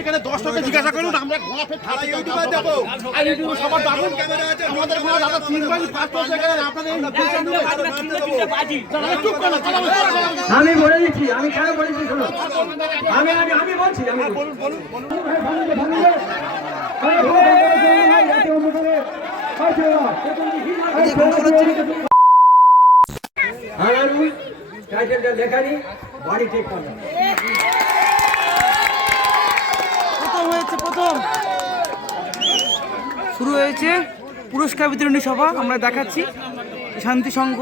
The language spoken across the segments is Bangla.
এখানে দশ টাকা জিজ্ঞাসা করুন আমরা ইউটিউবে দেবো আর ইউটিউবে সবার আমাদের দাদা তিন পাঁচ পাঁচ এখানে আপনাদের করো। আমি বলে দিচ্ছি আমি কেন বলেছি শোনো। আমি আমি আমি বলছি আমি বলুন বলুন টাইটেলটা লেখানি বাড়ি ঠিক করলাম প্রথম হয়েছে প্রথম শুরু হয়েছে পুরস্কার বিতরণী সভা আমরা দেখাচ্ছি শান্তি সংঘ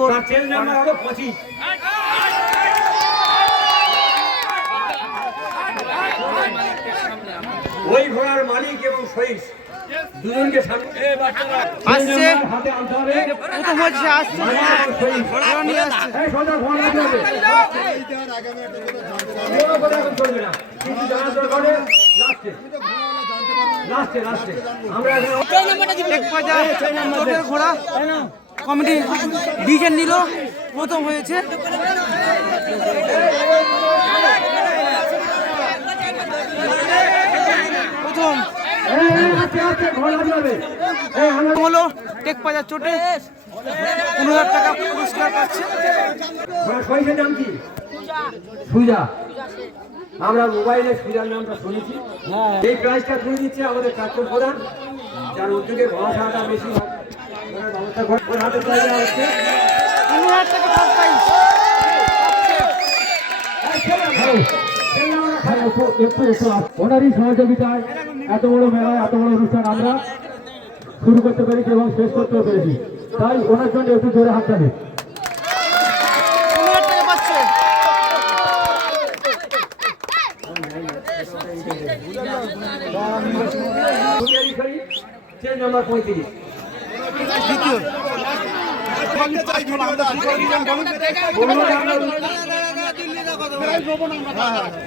ওই ঘোড়ার মালিক এবং সহিস দুজনকে সামনে আসছে প্রথম হচ্ছে আসছে ঘোড়া নিয়ে আসছে লাস্টে লাস্টে আমরা এক বাজার চোখের ঘোড়া। কমিটি ডিজাইন নিল প্রথম হয়েছে। প্রথম। হলো টেক বাজার চোটে। পনেরো হাজার টাকা পুরস্কার পাচ্ছে। সুজা আমরা মোবাইলে সুজার নামটা শুনেছি। এই প্রাইজটা তুলে দিচ্ছে আমাদের প্রাক্তন প্রধান যার উদ্যোগে ছাড়াটা বেশি হয়। ব্যবস্থা করে হাতে হচ্ছে। প্রাইজ ওনারই সহযোগিতায় এত বড় মেলায় এত বড় অনুষ্ঠান আমরা শুরু করতে পেরেছি এবং শেষ করতে পেরেছি। তাই ওনার জন্য একটু জোরে হাত তালি পনেরো হাজার টাকা পাচ্ছে চেঞ্জ নাম্বার পঁয়ত্রিশ দ্বিতীয়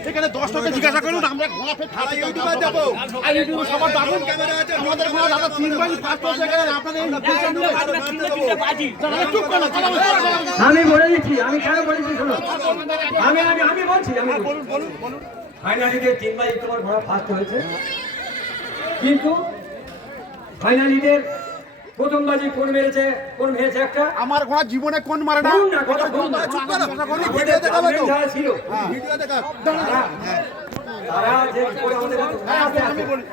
এখানে দশ টাকা জিজ্ঞাসা করুন আমরা ঘোড়া ফের ইউটিউবে দেবো। আর ইউটিউবে সবার ডাকুন আমাদের ঘোড়া দাদা তিন বাজি পাঁচ পাঁচ এখানে আপনাদের এই লোকেশন দিয়ে দাদা, চুপ করো দাদা, চুপ করো। আমি বলে দিচ্ছি আমি কেন বলেছি আমি আমি বলছি আমি বলুন বলুন বলুন। ফাইনালিতে তিন বাজি তোমার ঘোড়া ফার্স্ট হয়েছে। কিন্তু ফাইনালিতে প্রথম বাজি কোন মেরেছে কোন মেরেছে একটা? আমার ঘোড়া জীবনে কোন মারে না? ছিল। ভিডিও দেখা তারা- যে রিপোর্ট আমাদের কাছে- হ্যাঁ, আছে।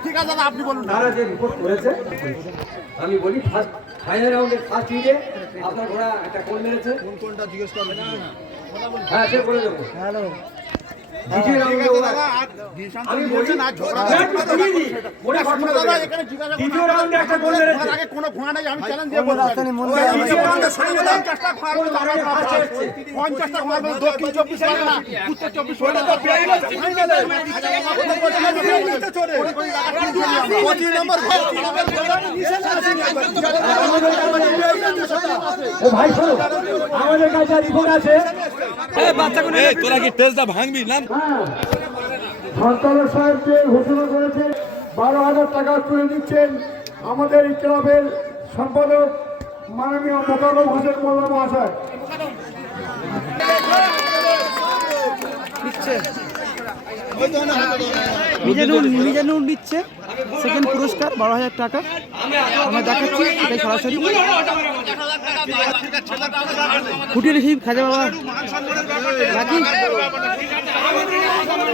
ঠিক আছে দাদা আপনি বলুন তারা যে রিপোর্ট করেছে আমি বলি ফার্স্ট ফাইনাল রাউন্ডের ফার্স্ট হিটে আপনার ঘোড়া একটা কোন মেরেছে। কোন কোনটা জিজ্ঞেস করবেন হ্যাঁ সে বলে দেবো। হ্যালো। কোনো ঘোড়া নেই আমি চ্যালেঞ্জ দিয়ে বলব। পঞ্চাশটা মধ্যে দক্ষিণ চব্বিশ পরগনা উত্তর চব্বিশ। পঁচিশ নম্বর ভাই শোনো আমাদের কাছে রিপোর্ট আছে। তোরা কি টেস্টটা ভাঙবি না হ্যাঁ সরকার সাহেব যে ঘোষণা করেছে বারো হাজার টাকা তুলে দিচ্ছেন আমাদের এই ক্লাবের সম্পাদক মাননীয় মোকারম হোসেন মোল্লা মহাশয়। দিচ্ছে মিজানুর মিজানুর নিচ্ছে সেকেন্ড পুরস্কার বারো হাজার টাকা। আমরা দেখাচ্ছি এটাই সরাসরি। ফুটিয়ে সেই খাজা বাবা। রাখি অন্তত আমি সেকেন্ড প্রাইজ পেল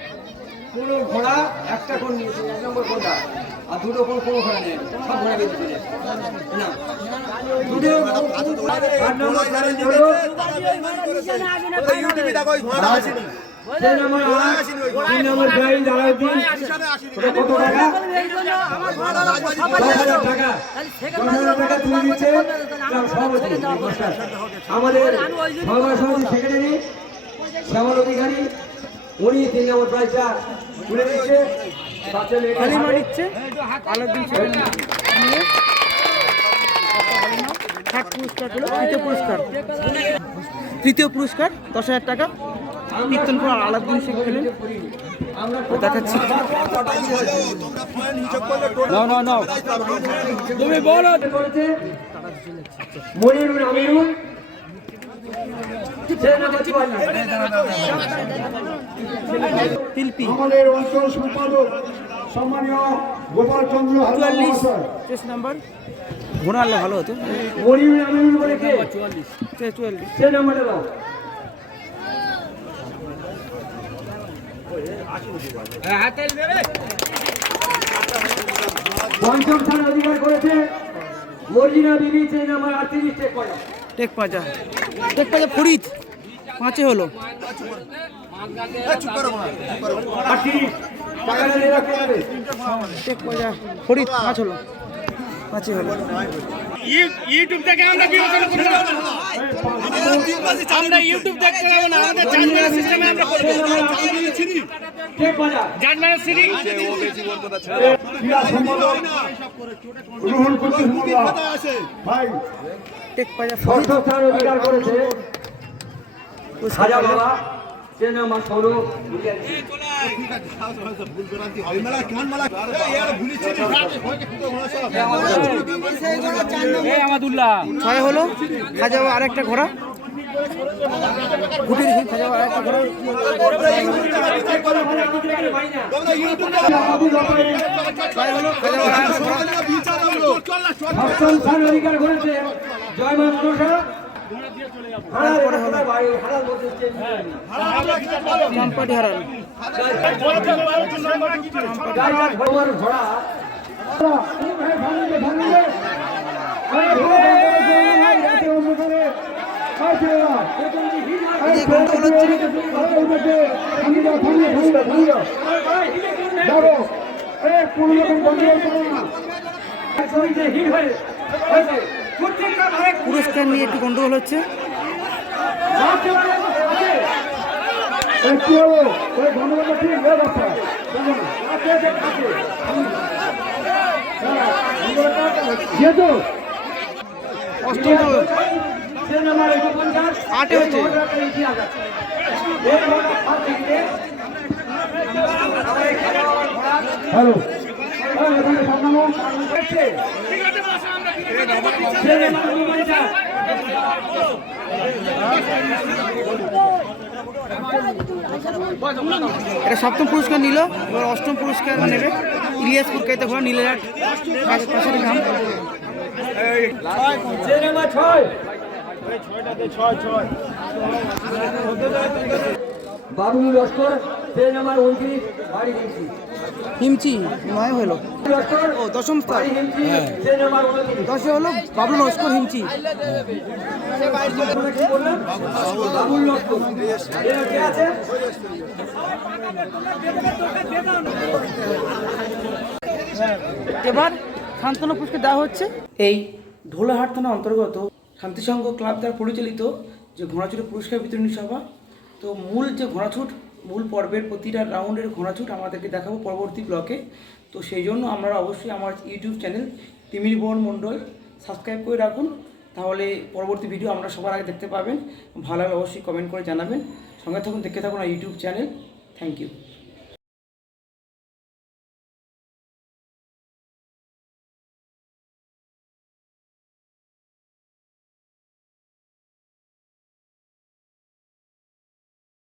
কোনো ঘোড়া একটা কোন নিয়েছে এক নম্বর কোনটা আর দুটো কোন কোনো ঘোড়া নেই সব ঘোড়া বেঁধে না। সভাপতি আমাদের সভা সমিতি সেক্রেটারি শ্যামল অধিকারী উনি তিন নম্বর প্রাইজটা তুলে দিচ্ছে। পুরস্কার তৃতীয় পুরস্কার। তৃতীয় পুরস্কার দশ হাজার টাকা। কীর্তনপুর আলাউদ্দিন শেখ পেলেন তো দেখাচ্ছি। তুমি বলো। মনিরুল আমিরুল। তিলপি আমাদের অঞ্চল সম্পাদক সম্মানীয় গোপাল চন্দ্র চুয়াল্লিশ। নাম্বার। আনলে ভালো হতো। চুয়াল্লিশ। সে নাম্বারটা দাও। পঞ্চম স্থান অধিকার করেছে মর্জিনা বিবি সে নাম্বার আটত্রিশ টেক পয়সা টেক পাজা। টেক পাজা ফরিদ। পাঁচে হলো। হলো। হলো। ইউটিউব থেকে আমরা বিনোদন করব আমরা ইউটিউব দেখতে যাব না আমাদের জাজমেন্ট সিস্টেমে আমরা করব। জাজমেন্ট সিরি রুহুল কুদ্দুস ভাই টেক পাজা ষষ্ঠ স্থান অধিকার করেছে। খাজা বাবা। সে ছয় হলো খাজা বাবা আরেকটা ঘোড়া। ঘুটে দেখি খাজা ঘোড়া। ছয় হলো ঘোড়া। করেছে। জয় মা গাইঘাট ভগবান ঘোড়া হিট হয়ে পুরস্কার নিয়ে একটু গন্ডগোল হচ্ছে। আটে হচ্ছে। হ্যালো এটা সপ্তম পুরস্কার নিল, এবার অষ্টম পুরস্কার নেবে ইলিয়াস পুরকাইতে ঘোড়া, নীলেরাট পাশের গ্রাম সে নাম্বার ছয়। বাবুল লস্কর সে নাম্বার উনত্রিশ বাড়ি হিমসি হিমচি নয় হলো। লস্কর ও দশম স্থান। উনত্রিশ। দশে হলো বাবলু নস্কর হিমচি বাবুল লস্কর। আছে? এবার শান্তনু পুরস্কার দেওয়া হচ্ছে। এই ঢোলাহাট থানা অন্তর্গত শান্তিসংঘ ক্লাব দ্বারা পরিচালিত যে ঘোড়াছুটের পুরস্কার বিতরণী সভা তো মূল যে ঘোড়াছুট, মূল পর্বের প্রতিটা রাউন্ডের ঘোড়াছুট আমাদেরকে দেখাবো পরবর্তী ব্লকে। তো সেই জন্য আমরা অবশ্যই আমার ইউটিউব চ্যানেল তিমির বন মণ্ডল সাবস্ক্রাইব করে রাখুন। তাহলে পরবর্তী ভিডিও আমরা সবার আগে দেখতে পাবেন। ভালো অবশ্যই কমেন্ট করে জানাবেন। সঙ্গে থাকুন, দেখতে থাকুন আমার ইউটিউব চ্যানেল। Thank you